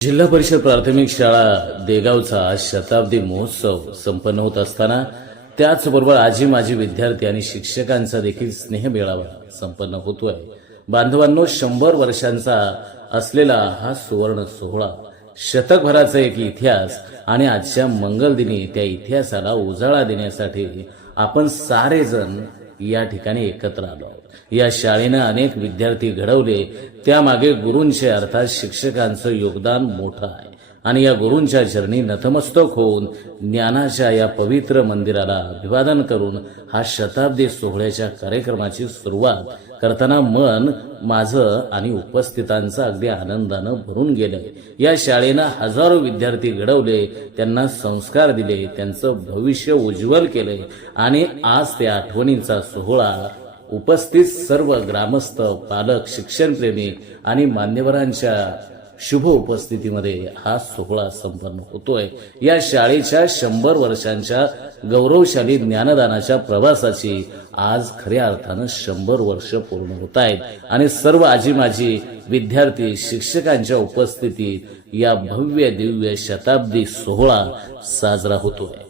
जिल्हा परिषद प्राथमिक शाळा देगावचा शताब्दी महोत्सव संपन्न होत असताना त्याचबरोबर आजी माजी विद्यार्थी आणि शिक्षकांचा देखील स्नेहमेळावा संपन्न होतोय। बांधवांनो, 100 वर्षांचा असलेला हा सुवर्ण सोहळा, शतकभराचा एक इतिहास आणि आजच्या मंगलदिनी त्या इतिहासाला उजाळा देण्यासाठी आपण सारेजण या ठिकाणी एकत्र आलो आहोत। या शाळेने अनेक विद्यार्थी घडवले, त्यामागे गुरूंचे अर्थात शिक्षकांचं योगदान मोठं आहे आणि या गुरूंच्या चरणी नतमस्तक होऊन ज्ञानाच्या या पवित्र मंदिराला अभिवादन करून हा शताब्दी सोहळ्याच्या कार्यक्रमाची सुरुवात करताना मन माझं आणि उपस्थितांचं अगदी आनंदानं भरून गेलंय। या शाळेनं हजारो विद्यार्थी घडवले, त्यांना संस्कार दिले, त्यांचं भविष्य उज्ज्वल केले आणि आज त्या आठवणींचा सोहळा उपस्थित सर्व ग्रामस्थ, पालक, शिक्षणप्रेमी आणि मान्यवरांच्या शुभ उपस्थितीमध्ये हा सोहळा संपन्न होतोय। या शाळेच्या 100 वर्षांच्या गौरवशाली ज्ञानदानाच्या प्रवासाची आज खऱ्या अर्थानं 100 वर्ष पूर्ण होत आहेत आणि सर्व आजी माजी विद्यार्थी शिक्षकांच्या उपस्थितीत या भव्य दिव्य शताब्दी सोहळा साजरा होतोय।